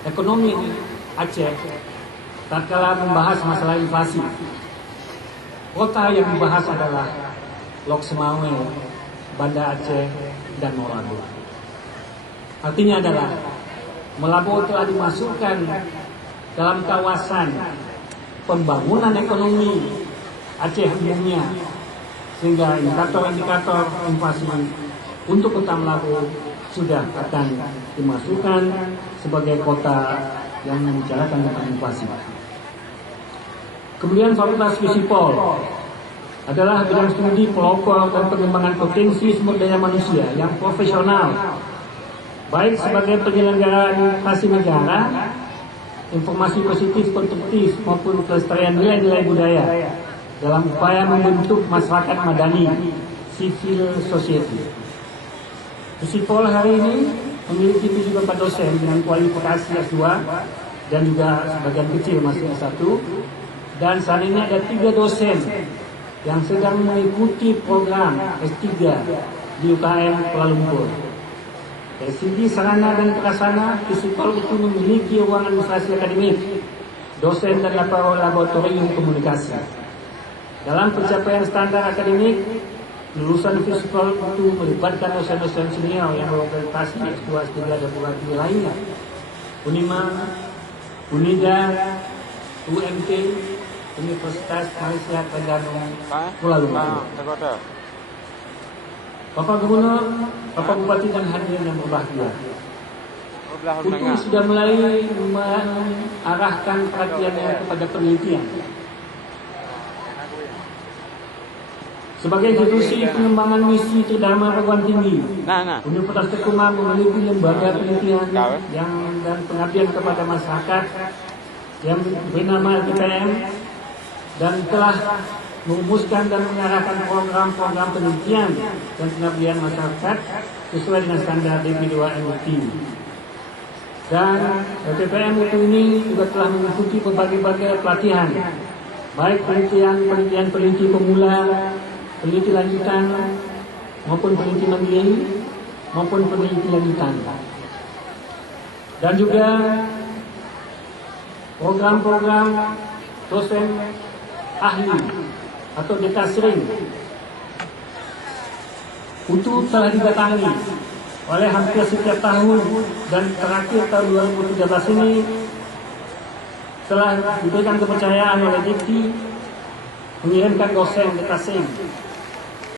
Ekonomi Aceh tatkala membahas masalah inflasi. Kota yang dibahas adalah Lok Semawe, Banda Aceh, dan Molabo. Artinya adalah Molabo telah dimasukkan dalam kawasan pembangunan ekonomi Aceh umumnya, sehingga indikator-indikator inflasi untuk Kota Molabo sudah akan dimasukkan sebagai kota yang membicarakan tentang inflasi. Kemudian Fakultas Fisipol adalah bidang studi pelopor dan pengembangan potensi sumber daya manusia yang profesional, baik sebagai penyelenggara administrasi negara, informasi positif konstruktif maupun kelestarian nilai-nilai budaya dalam upaya membentuk masyarakat madani, civil society. Fisipol hari ini memiliki 74 dosen dengan kualifikasi S2 dan juga sebagian kecil masih S1. Dan saat ini ada 3 dosen yang sedang mengikuti program S3 di UKM Kuala Lumpur. Dari segi sarana dan prasarana, Fisipol itu memiliki ruang administrasi akademik, dosen dan laboratorium komunikasi. Dalam pencapaian standar akademik, lulusan Fisipol itu melibatkan dosen-dosen senior yang berorientasi S2, S3 dan S3 lainnya. Unima, Unida, UMT, Universitas Malaysia Terengganu, Kuala Lumpur. Bapak Gubernur, Bapak Bupati dan hadirin yang berbahagia, UTU sudah mulai mengarahkan perhatiannya kepada penelitian. Sebagai institusi pengembangan misi terdharma perguruan tinggi, Universitas Tengku Umar memiliki lembaga penelitian dan pengabdian kepada masyarakat yang bernama LTPM dan telah merumuskan dan mengarahkan program-program penelitian dan pengabdian masyarakat sesuai dengan standar DP2MUT. Dan LTPM itu ini juga telah mengikuti berbagai pelatihan, baik peneliti pemula, peneliti lanjutan, maupun peneliti mandiri, maupun peneliti lanjutan. Dan juga program-program dosen ahli atau dekasering itu telah didatangi oleh hampir setiap tahun, dan terakhir tahun 2013 ini telah diberikan kepercayaan oleh Dikti mengirimkan dosen dekasering